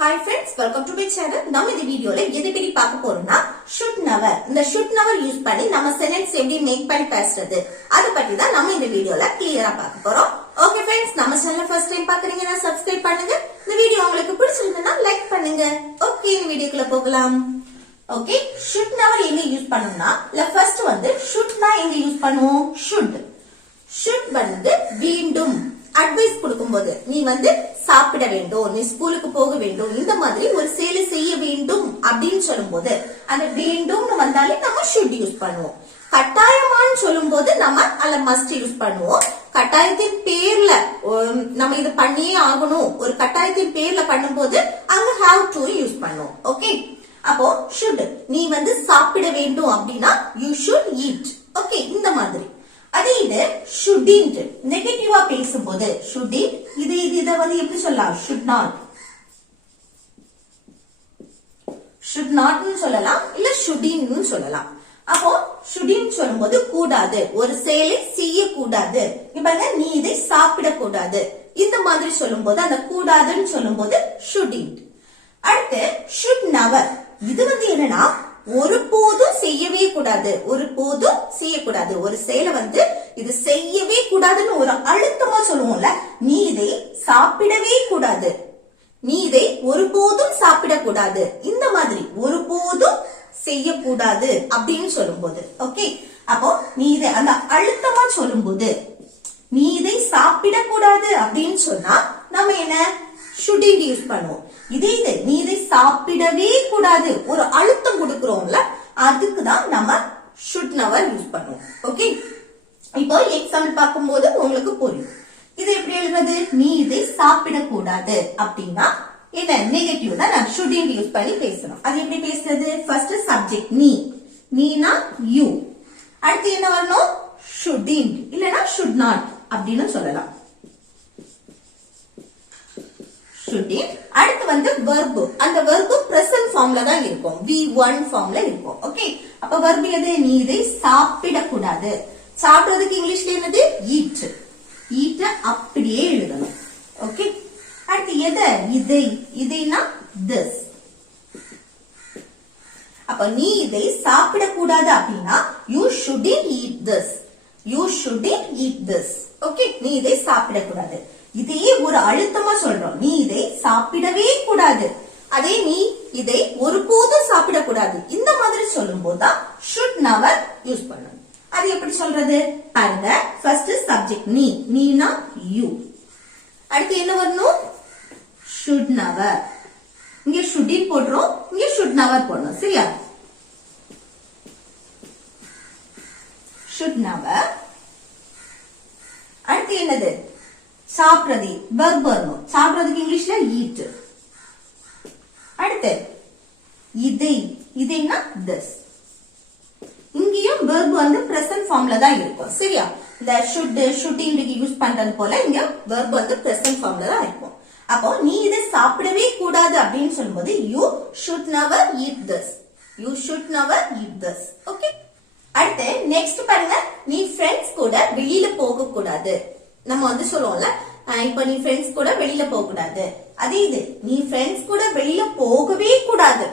Hi friends, welcome to my channel. நம்ம இந்த வீடியோல எதை பத்தி பார்க்க போறோம்னா should never. இந்த should never யூஸ் பண்ணி நம்ம சென்டென்ஸ் எப்படி மேக் பண்ணி பேசுறது அத பத்தி தான் நம்ம இந்த வீடியோல கிளியரா பார்க்க போறோம். ஓகே फ्रेंड्स, நம்ம சேனலை ஃபர்ஸ்ட் டைம் பார்க்கறீங்கன்னா Subscribe பண்ணுங்க. இந்த வீடியோ உங்களுக்கு பிடிச்சிருந்தா லைக் பண்ணுங்க. ஓகே, இந்த வீடியோக்குள்ள போகலாம். ஓகே, should never எங்க யூஸ் பண்ணனும்னா ஃபர்ஸ்ட் வந்து should னா எங்க யூஸ் பண்ணுவோம்? should வந்து மீண்டும் அட்வைஸ் கொடுக்கும்போது நீ வந்து சாப்பிட வேண்டும், நீ ஸ்கூலுக்கு போக வேண்டும், இந்த மாதிரி ஒரு செயலை செய்ய வேண்டும் அப்படின்னு சொல்லும்போது அந்த வேண்டும்னு வந்தாலே நம்ம should யூஸ் பண்ணுவோம். கட்டாயமான்னு சொல்லும் போது நம்ம அல்ல must யூஸ் பண்ணுவோம். கட்டாயத்தின் பேர்ல நம்ம இது பண்ணியே ஆகணும், ஒரு கட்டாயத்தின் பேர்ல பண்ணும்போது அங்க have to யூஸ் பண்ணுவோம். ஓகே, அப்போ should நீ வந்து சாப்பிட வேண்டும் அப்படின்னா you should eat. ஓகே, இந்த மாதிரி. அதே இது shouldn't நெகட்டிவா பேசும்போது shouldn't இத வந்து எப்படி சொல்லலாம்? should not னு சொல்லலாம், இல்ல shouldn't னு சொல்லலாம். அப்போ shouldn't சொல்லும்போது கூடாது, ஒரு செயலை செய்ய கூடாது. இப்ப நீ இதை சாப்பிட கூடாது, இந்த மாதிரி சொல்லும்போது அந்த கூடாதுன்னு சொல்லும்போது shouldn't. அடுத்து should never. இது வந்து என்னன்னா ஒருபோதும் செய்யவே கூடாது, ஒருபோதும் செய்யக்கூடாது. ஒரு செயலை வந்து இது செய்யவே கூடாதுன்னு ஒரு அழுத்தமா சொல்லுவோம்ல, நீ இதை சாப்பிடவே கூடாது, நீ இதை ஒருபோதும் சாப்பிடக்கூடாது, இந்த மாதிரி ஒருபோதும் செய்யக்கூடாது அப்படின்னு சொல்லும்போது. ஓகே, அப்போ நீ இதை அந்த அழுத்தமா சொல்லும்போது நீ இதை சாப்பிடக்கூடாது அப்படின்னு சொன்னா நம்ம என்ன shouldn't யூஸ் பண்ணுவோம். இதே இது நீ இதை சாப்பிடவே கூடாது ஒரு அழுத்தம் கொடுக்கிறோம்ல, அதுக்குதான் நம்ம should never யூஸ் பண்ணுவோம். ஓகே, இப்போ எக்ஸாம்பிள் பார்க்கும்போது உங்களுக்கு புரியும். இது எப்படி எழுதுறது? நீ இதை சாப்பிடக்கூடாது அப்படின்னா என்ன நெகட்டிவ் தான், நான் shouldn't யூஸ் பண்ணி பேசணும். அது எப்படி பேசுறது? ஃபர்ஸ்ட் சப்ஜெக்ட் நீனா யூ, அடுத்து என்ன வரணும்? shouldn't இல்லனா should not அப்படின்னு சொல்லலாம். shouldn't. அடுத்து வந்து verb. அந்த verb present formல தான் இருக்கும், V1 formல இருக்கும். ஓகே, அப்ப verb எது? நீ இதை சாப்பிடக்கூடாது. சாப்பிடுறதுக்கு இங்கிலீஷ்ல என்னது? eat. eat அப்படியே எழுதணும். ஓகே, அடுத்து எது? இதைனா this. அப்ப நீ இதை சாப்பிடக்கூடாது அப்படின்னா you shouldn't eat this. you shouldn't eat this. Okay, நீ இதை சாப்பிடக்கூடாது. இதையே ஒரு அழுத்தமா சொல்றோம், நீ இதை சாப்பிடவே கூடாது. அதே நீ இதை ஒருபோதும் சாப்பிடக்கூடாது, இந்த மாதிரி சொல்லும் போதுதான் should never யூஸ் பண்ணணும். அது எப்படி சொல்றது பாருங்க. ஃபர்ஸ்ட் சப்ஜெக்ட் நீனா யூ, அடுத்து என்ன வரணும்? should never. இங்க shouldn't போடுறோம், இங்க should never போடணும். சரியா? should never. அடுத்து என்னது? சாப்பிடுறது verb வரணும், சாப்பிடுறதுக்கு இங்கிலீஷ்ல eat. அடுத்து இதைனா this. இங்கேயும் verb வந்து present formல தான் இருக்கும். சரியா? இந்த shouldn't யூஸ் பண்றது போல இங்க verb வந்து present formல தான் இருக்கும். அப்போ நீ இதை சாப்பிடவே கூடாது அப்படின்னு சொல்லும்போது you should never eat this. you should never eat this. Okay, அடுத்து நெக்ஸ்ட் பாருங்க. நீ ஃப்ரெண்ட்ஸ் கூட வெளியில போக கூடாது. நம்ம வந்து சொல்லுவோம்ல, இப்ப நீ ஃப்ரெண்ட்ஸ் கூட வெளியில போக கூடாது. அதே இது நீ ஃப்ரெண்ட்ஸ் கூட வெளியில போகவே கூடாது,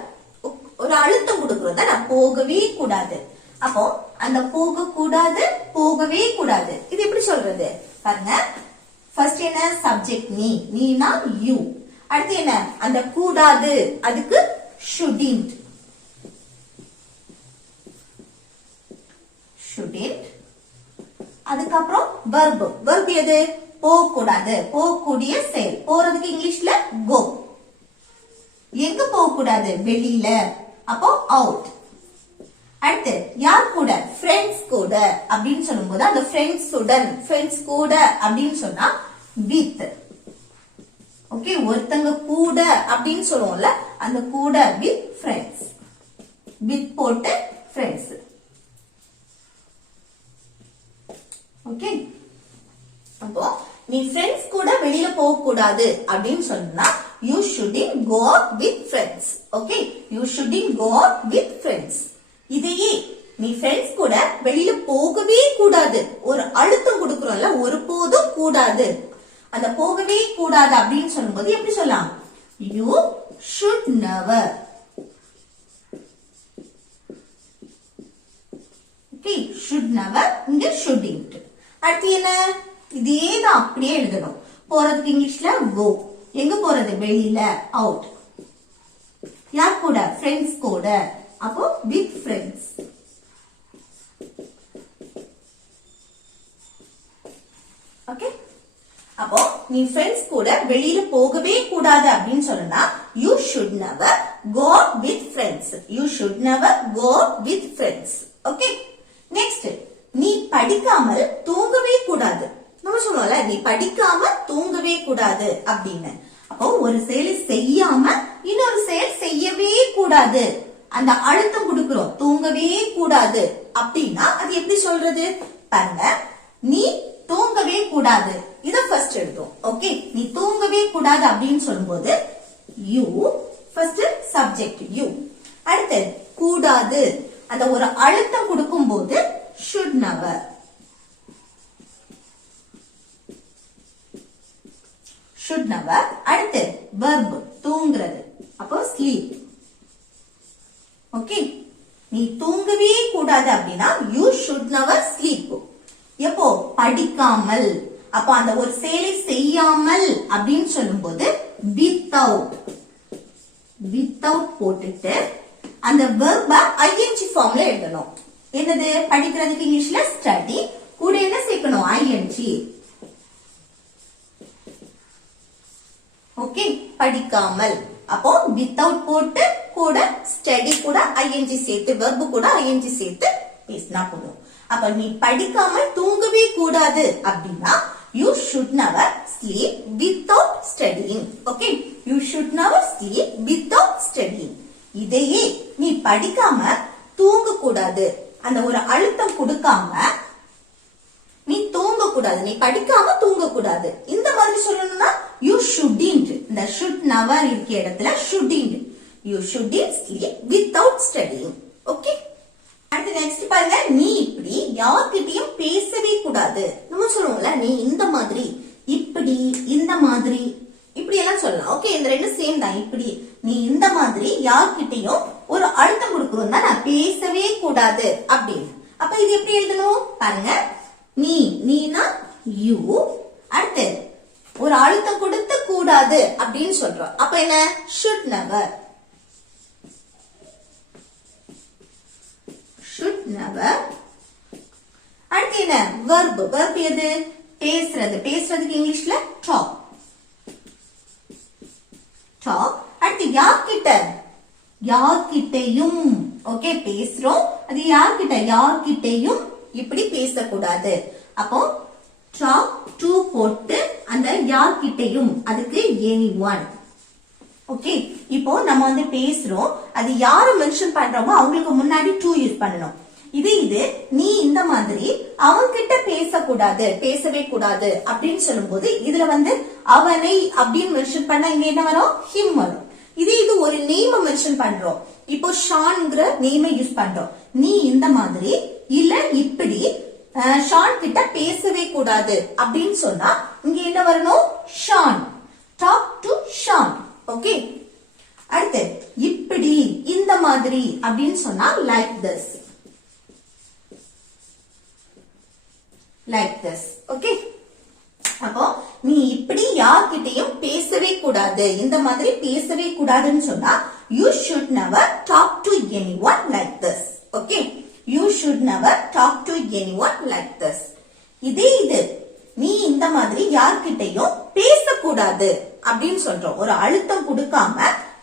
ஒரு அழுத்தம் கொடுக்கறோம் தான், போகவே கூடாது. அப்போ அந்த போக கூடாது, போகவே கூடாது, இது எப்படி சொல்றது பாருங்க. ஃபர்ஸ்ட் என்ன? சப்ஜெக்ட் நீனா யூ, அடுத்து என்ன? அந்த கூடாது, அதுக்கு shouldn't. அதுக்கப்புறம் verb எது? போகக்கூடாது, போகக்கூடிய செயல். போறதுக்கு இங்கிலீஷ்ல go. எங்க போகக்கூடாது? வெளியில, அப்போ out. அடுத்து யார் கூட? ஃப்ரெண்ட்ஸ் கூட அப்படின்னு சொல்லும்போது அந்த ஃப்ரெண்ட்ஸ் கூட அப்படின்னு சொன்னா with. ஓகே, ஒருத்தங்க கூட அப்படின்னு சொல்லுவோம்ல, அந்த கூட with friends. with போட்டு friends. ஓகே, அப்போ நீ ஃப்ரெண்ட்ஸ் கூட வெளியில போக கூடாது அப்படின்னு சொன்னா you shouldn't go out with friends. Okay, you shouldn't go out with friends. இதையே நீ ஃப்ரெண்ட்ஸ் கூட வெளியில போகவே கூடாது, ஒரு அழுத்தம் கொடுக்கறோம்ல, ஒருபோதும் கூடாது, அந்த போகவே கூடாது அப்படின்னு சொல்லும்போது எப்படி சொல்லலாம்? you should never. Okay, should never, இங்க shouldn't. அடுத்து என்ன? இதே தான் அப்படியே எழுதணும். போறதுக்கு இங்கிலீஷ்ல go. எங்க போறது? வெளியில, out. யார் கூட? friends கூட. அப்போ with friends. ஓகே, அப்போ நீ friends கூட வெளியில போகவே கூடாது அப்படின்னு சொன்னா you should never go with friends. You should never go with friends. Okay, next, நீ படிக்காமல் தூங்கவே கூடாது. நம்ம சொல்லுவோம்ல, நீ படிக்காம தூங்கவே கூடாது அப்படின்னு. அப்போ ஒரு செயலை செய்யாம இன்னொரு செயல் செய்யவே கூடாது, அந்த அழுத்தம் கொடுக்கிறோம். தூங்கவே கூடாது அப்படின்னா அது எப்படி சொல்றது? பாருங்க, நீ தூங்கவே கூடாது, இத ஃபர்ஸ்ட் எழுதும். ஓகே, நீ தூங்கவே கூடாது அப்படின்னு சொல்லும்போது யூ ஃபர்ஸ்ட் சப்ஜெக்ட் யூ. அடுத்து கூடாது, அந்த ஒரு அழுத்தம் கொடுக்கும் போது should never. should never. அடுத்து verb தூங்குறது, அப்போ sleep. ஓகே, நீ தூங்கவே கூடாது அப்படின்னா you should never sleep. எப்போ? படிக்காமல். அப்போ அந்த ஒரு செயலை செய்யாமல் அப்படின்னு சொல்லும்போது without. without போட்டுட்டு அந்த verb ing ஃபார்ம்ல எழுதணும். என்னது? படிக்கிறதுக்கு இங்கிலீஷ்ல ஸ்டடி, கூட என்ன சேர்க்கணும்? ing. ஓகே, படிக்காமல். அப்போ without போட்டு கூட ஸ்டடி கூட ing சேர்த்து, verb கூட ing சேர்த்து பேசினா போதும். அப்ப நீ படிக்காமல் தூங்கவே கூடாது அப்படின்னா you should never sleep without studying. Okay, you should never sleep without studying. இதையே நீ படிக்காம தூங்க கூடாது, அந்த ஒரு அழுத்தம் கொடுக்காம நீ தூங்க கூடாது, நீ படிக்காம தூங்க கூடாது, இந்த மாதிரி சொல்லணும்னா you shouldn't. இந்த should never இருக்க இடத்துல shouldn't. You shouldn't sleep without studying. Okay, அடுத்து நெக்ஸ்ட் பாருங்க, நீ இப்படி யார்கிட்டயும் பேசவே கூடாது. நம்ம சொல்லுவோம்ல, நீ இந்த மாதிரி, இப்படி, இந்த மாதிரி, இப்படி எல்லாம் சொல்லலாம். ஓகே, இந்த ரெண்டு சேம் தான். இப்படி, நீ இந்த மாதிரி யார்கிட்டயும் ஒரு அழுத்தம் கொடுக்கணும் தான், நான் பேசவே கூடாது அப்படின்னு. அப்ப இது எப்படி எழுதணும்? பாருங்க, நீ, நீனா யூ, அடுத்து ஒரு அழுத்தம் கொடுத்து கூடாது அப்படின்னு சொல்றோம். அப்ப என்ன? should never. should never. அடுத்து என்ன? verb. verb எது? பேசுறது. பேசுறதுக்கு இங்கிலீஷ்ல talk. talk. அடுத்து யார்கிட்ட? யார்கிட்டயும். ஓகே, பேசுறோம், அது யார்கிட்ட? யார்கிட்டயும் இப்படி பேசக்கூடாது. அப்போ talk to போட்டு அந்த யார்கிட்டயும், அதுக்கு anyone. ஓகே, இப்போ நம்ம வந்து பேசுறோம், அது யாரை மென்ஷன் பண்றோமோ அவங்களுக்கு முன்னாடி to யூஸ் பண்ணணும். இது நீ இந்த மாதிரி அவன்கிட்ட பேசக்கூடாது, பேசவே கூடாது அப்படின்னு சொல்லும்போது இதுல வந்து அவனை அப்படின்னு மென்ஷன் பண்ணா இங்க என்ன வரும்? him வரும். இது ஒரு நேம் மென்ஷன் பண்றோம், இப்போ ஷான்ங்கிற நேமை யூஸ் பண்றோம். நீ இந்த மாதிரி இல்ல இப்படி ஷான் கிட்ட பேசவே கூடாது அப்படின்னு சொன்னா இங்க என்ன வரணும்? Shaan. Talk to Shaan. Okay, அடுத்து இப்படி, இந்த மாதிரி அப்படின்னு சொன்னா like this. Like this. Okay, அப்போ நீ இப்படி யார்கிட்டயும் பேசவே கூடாது, இந்த மாதிரி பேசவே கூடாதுன்னு சொன்னா you should never talk to anyone like this. Okay, you should never talk to anyone like this. இது நீ இந்த மாதிரி யார்கிட்டயும் பேசக்கூடாது அப்படின்னு சொல்றோம், ஒரு அழுத்தம் கொடுக்காம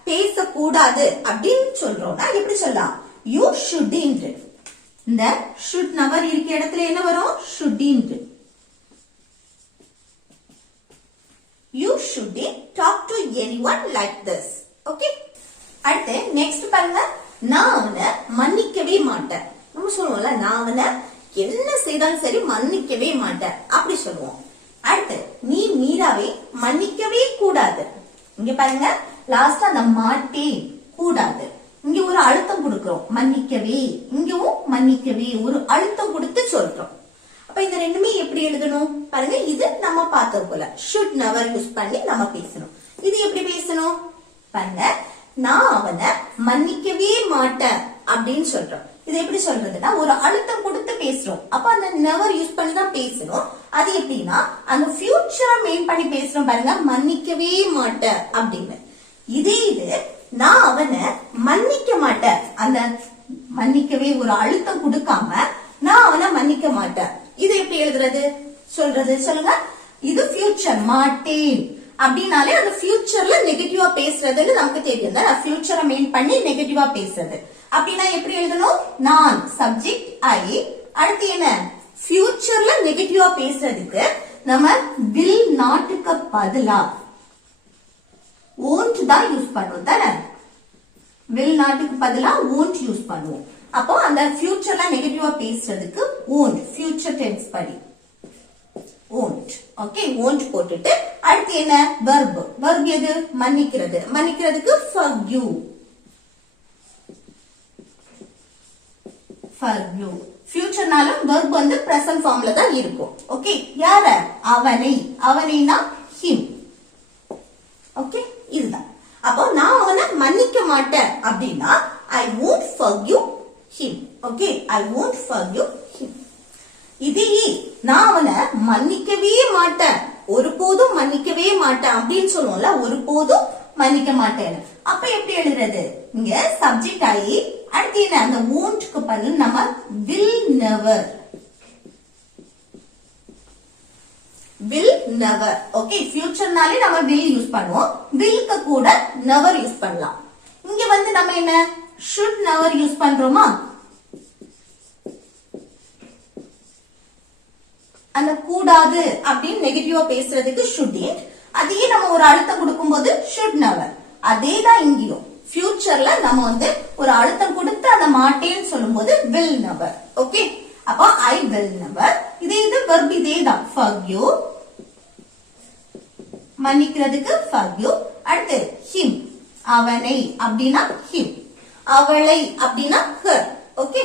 பேசக்கூடாது அப்படின்னு சொல்றோம்னா எப்படி சொல்லலாம்? you shouldn't. இந்த should never இருக்க இடத்துல என்ன வரும்? shouldn't. You shouldn't talk to anyone like this. Okay, அடுத்து நெக்ஸ்ட் பாருங்க, நான் அவனை மன்னிக்கவே மாட்டேன். நம்ம சொல்லுவோம்ல, நான் அவனை என்ன செய்தாலும் சரி மன்னிக்கவே மாட்டேன் அப்படி சொல்லுவோம். அடுத்து நீ மீராவை மன்னிக்கவே கூடாது. இங்க பாருங்க, லாஸ்ட் அந்த மாட்டேன் கூடாது, இங்க ஒரு அழுத்தம் கொடுக்கிறோம், மன்னிக்கவே, இங்கவும் மன்னிக்கவே ஒரு அழுத்தம் கொடுத்து சொல்றோம். அப்ப இந்த ரெண்டுமே எப்படி எழுதணும் பாருங்க, இது நம்ம பார்த்தது போல should never யூஸ் பண்ணி நம்ம பேசணும். இது எப்படி பேசணும் பாருங்க, நான் அவனை மன்னிக்கவே மாட்டேன் அப்படின்னு சொல்றோம். இது எப்படி சொல்றதுன்னா ஒரு அழுத்தம் கொடுத்து பேசுறோம். அப்ப அந்த நெவர் யூஸ் பண்ணி தான் பேசணும். அது எப்படின்னா அந்த ஃபியூச்சரை மெயின் பண்ணி பேசுறோம் பாருங்க, மன்னிக்கவே மாட்டேன் அப்படின்னு. இதே இது நான் அவனை மன்னிக்க மாட்டேன், அந்த மன்னிக்கவே ஒரு அழுத்தம் கொடுக்காம நான் அவனை மன்னிக்க மாட்டேன். இது எப்படி எழுதுறது சொல்றது சொல்லுங்க. இது ஃபியூச்சர், மாட்டேன் அப்படின்னாலே அந்த ஃபியூச்சர்ல நெகட்டிவா பேசுறதுன்னு நமக்கு தெரியும். ஃபியூச்சரை மெயின் பண்ணி நெகட்டிவா பேசுறது. அப்படின்னா எப்படி எழுதணும்? நான் சப்ஜெக்ட் ஐ, அடுத்து என்ன ஃபியூச்சர்ல நெகட்டிவா பேசுறதுக்கு நம்ம வில் நாட்டுக்கு பதிலா won't தான் யூஸ் பண்ணுவோம் தானே. வில் நாட்டுக்கு பதிலா won't யூஸ் பண்ணுவோம். அப்போ அந்த ஃபியூச்சர்ல நெகட்டிவா பேசுறதுக்கு won't, ஃபியூச்சர் டென்ஸ் படி won't. ஓகே, won't போட்டுட்டு அடுத்து என்ன verb. verb எது? மன்னிக்கிறது. மன்னிக்கிறதுக்கு forgive. forgive. ஃபியூச்சர்னாலும் verb வந்து பிரசன்ட் ஃபார்ம்ல தான் இருக்கும். ஓகே, யார? அவனை. அவனைனா him. ஓகே, இதுதான். அப்போ நான் அவனை மன்னிக்க மாட்டேன் அப்படின்னா I won't forgive him. Okay, I won't forgive him. இதே நான் அவனை மன்னிக்கவே மாட்டேன், ஒருபோதும் மன்னிக்கவே மாட்டேன் அப்படின்னு சொல்லுவோம்ல, ஒருபோதும் மன்னிக்க மாட்டேன். அப்ப எப்படி எழுதுறது? இங்க சப்ஜெக்ட் ஆகி அடுத்து என்ன அந்த won't-க்கு பதில் நம்ம will never. will never. Okay, ஃபியூச்சர்னாலே நம்ம will யூஸ் பண்ணுவோம். willக்கு கூட never யூஸ் பண்ணலாம். இங்க வந்து நம்ம என்ன should never யூஸ் பண்றோமா? அந்த கூடாது அப்படின்னு நெகட்டிவா பேசுறதுக்கு shouldn't. அதையே நம்ம ஒரு அழுத்தம் கொடுக்கும்போது should never. அதேதான் இங்கேயும் ஃபியூச்சர்ல நம்ம வந்து ஒரு அழுத்தம் கொடுத்து அந்த மாட்டேன்னு சொல்லும்போது will never. ஓகே, அப்போ I will never. இது verb இதேதான் forgive, மன்னிக்கிறதுக்கு forgive. அடுத்து him, அவனை அப்படின்னா him, அவளை அப்படின்னா her. ஓகே,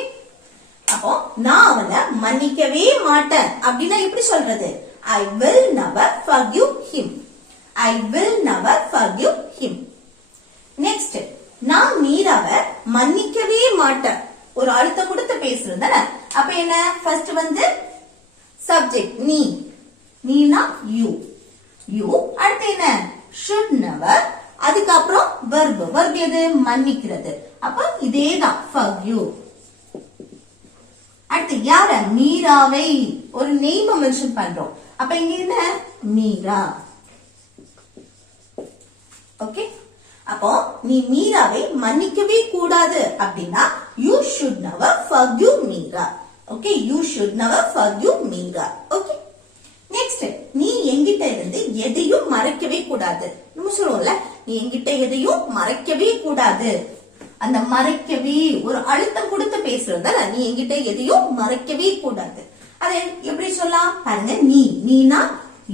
அப்போ நான் அவனை மன்னிக்கவே மாட்டேன் அப்படின்னா எப்படி சொல்றது? I will never forgive him. I will never forgive him. Next, நான் மீராவை மன்னிக்கவே மாட்டேன். ஒரு அழுத்தம் கொடுத்து பேசுறது தானே. அப்ப என்ன ஃபர்ஸ்ட் வந்து சப்ஜெக்ட் நீ, நீனா you, you. அடுத்து என்ன should never. அதுக்கப்புறம் verb, verb எது? மன்னிக்கிறது. அப்ப இதேதான் forgive. அடுத்து யார? மீராவை ஒரு நேம் மென்ஷன் பண்றோம். அப்ப இங்க என்ன மீரா. ஓகே, அப்போ நீ மீராவை மன்னிக்கவே கூடாது அப்படின்னா you should never forgive Meera. Okay, you should never forgive Meera. Okay, next நீ என்கிட்ட இருந்து எதையும் மறைக்கவே கூடாது. நம்ம சொல்லுவோம்ல, நீ என்கிட்ட எதையும் மறைக்கவே கூடாது. அந்த மறைக்கவே ஒரு அழுத்தம் கொடுத்து பேசுறதால நீ என்கிட்ட எதையும் மறைக்கவே கூடாது. அதை எப்படி சொல்லலாம் பாருங்க. நீ, நீனா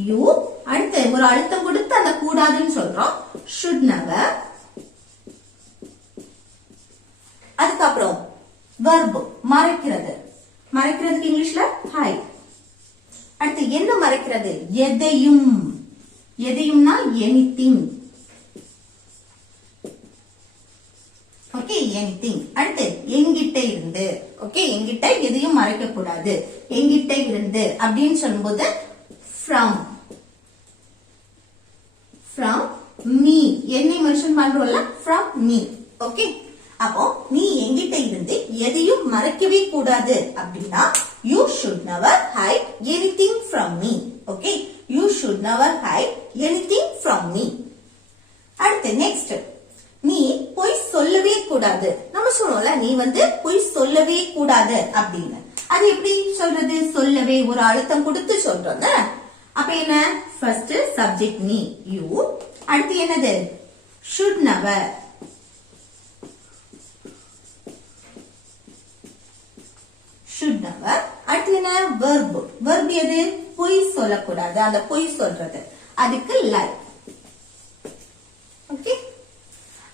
you. அடுத்து ஒரு அழுத்தம் கொடுத்து அந்த கூடாதுன்னு சொல்றோம் should never. அதுக்கப்புறம் verb மறைக்கிறது. மறைக்கிறதுக்கு இங்கிலீஷ்ல hide. அடுத்து என்ன மறைக்கிறது? எதையும். எதையும்னா anything. Okay, anything. அடுத்து என்கிட்ட இருந்து. ஓகே, என்கிட்ட எதையும் மறைக்க கூடாது. என்கிட்ட இருந்து அப்படின்னு சொல்லும்போது from. from me. என்னை மென்ஷன் பண்றோம்ல, from me. ஓகே, அப்போ நீ என்கிட்ட இருந்து எதையும் மறைக்கவே கூடாது அப்படின்னா you should never hide anything from me. Okay, you should never hide anything from me. அடுத்து நெக்ஸ்ட் நீ பொய் சொல்லவே கூடாது. நம்ம சொல்லுவோம்ல, நீ வந்து பொய் சொல்லவே கூடாது அப்படின்னு. அது எப்படி சொல்றது? சொல்லவே ஒரு அழுத்தம் கொடுத்து சொல்றோங்க. அப்ப என்ன ஃபர்ஸ்ட் சப்ஜெக்ட் நீ you. அடுத்து என்னது? should never. should never. அடுத்து என்ன? verb. verb எது? பொய் சொல்லக்கூடாது. அந்த பொய் சொல்றது அதுக்கு lie. ஓகே,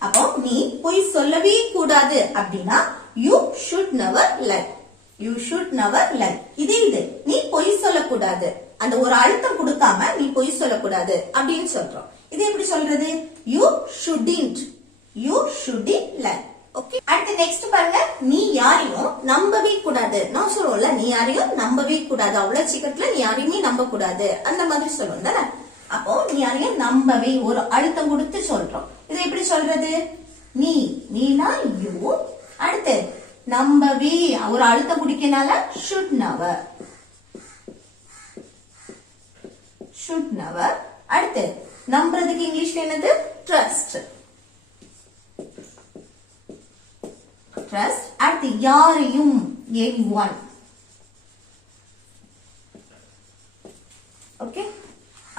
அப்போ நீ பொய் சொல்லவே கூடாது அப்படின்னா you should never lie. you should never lie. இது நீ பொய் சொல்லக்கூடாது. அந்த ஒரு அழுத்தம் கொடுக்காம நீ பொய் சொல்லக்கூடாது அப்படின்னு சொல்றோம். இது எப்படி சொல்றது? you shouldn't. You shouldn't learn. Okay, அடுத்து நெக்ஸ்ட் பாருங்க, நீ யாரையும் நம்பவே கூடாது. நான் சொல்லுவோம்ல, நீ யாரையும் நம்பவே கூடாது, அவ்வளவு சீக்கிரத்துல நீ யாரையுமே நம்ப கூடாது, அந்த மாதிரி சொல்லுவோம் தானே. அப்போ நீ யாரையும் நம்பவே ஒரு அழுத்தம் கொடுத்து சொல்றோம். இதை எப்படி சொல்றது? நீனா யூ, அடுத்து நம்பவே ஒரு அழுத்தம் குடிக்கனால should never, அடுத்து நம்புறதுக்கு இங்கிலீஷ்ல என்னது? ட்ரஸ்ட். அடுத்து யாரையும் anyone. ஓகே,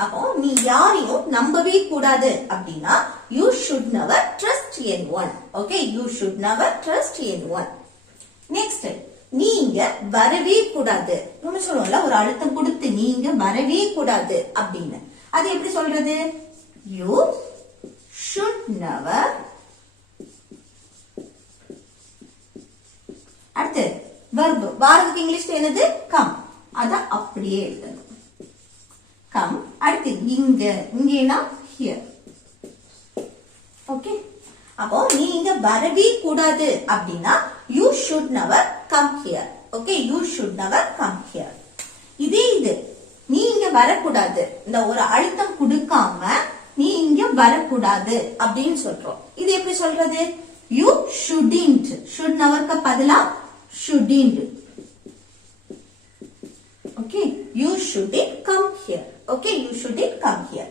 அப்போ நீ யாரையும் நம்பவே கூடாது அப்படின்னா you should never trust anyone. Okay, you should never trust anyone. Next, நீங்க வரவே கூடாது. நம்ம சொல்லுவோம்ல, ஒரு அழுத்தம் கொடுத்து நீங்க வரவே கூடாது அப்படின்னு. அது எப்படி சொல்றது? you should never. அடுத்து verb, வாரத்துக்கு இங்கிலீஷ்ல என்னது? come. அத அப்படியே எழுதணும், come. அடுத்து இங்கேனா here. ஓகே, அப்போ நீங்க வரவே கூடாது அப்படின்னா you should never come here. Okay, you should never come here. இது நீங்க வரக்கூடாது, இந்த ஒரு அழுத்தம் கொடுக்காம நீ இங்க வரக்கூடாது அப்படின்னு சொல்றோம். இது எப்படி சொல்றது? you shouldn't, should neverக்கு பதிலா shouldn't. Okay, you shouldn't come here. Okay, you shouldn't come here.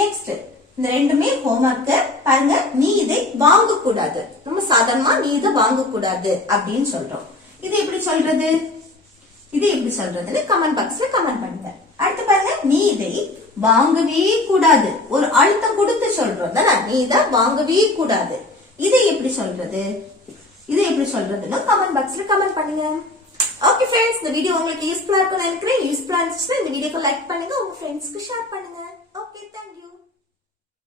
Next, இந்த ரெண்டுமே ஹோம்வொர்க் பாருங்க. நீ இதை வாங்க கூடாது, நம்ம சாதாரணமா நீ இதை வாங்க கூடாது அப்படின்னு சொல்றோம். இது எப்படி சொல்றது? இது எப்படி சொல்றதுன்னு கமெண்ட் பாக்ஸ்ல கமெண்ட் பண்ணுங்க. அடுத்து பாருங்க, நீ இதை வாங்கவே கூடாது, ஒரு அழுத்தம் கொடுத்து சொல்றோம் தானே, நீ இதை வாங்கவே கூடாது. இதை எப்படி சொல்றது? இதை எப்படி சொல்றதுன்னு கமெண்ட் பாக்ஸ்ல கமெண்ட் பண்ணுங்க. ஓகே ஃப்ரெண்ட்ஸ், இந்த வீடியோ உங்களுக்கு யூஸ்ஃபுல்லா இருக்கும்னு நினைக்கிறேன். யூஸ்ஃபுல்லா இருந்துச்சுன்னா இந்த வீடியோக்கு லைக் பண்ணுங்க, உங்க ஃப்ரெண்ட்ஸ்க்கு ஷேர் பண்ணுங்க.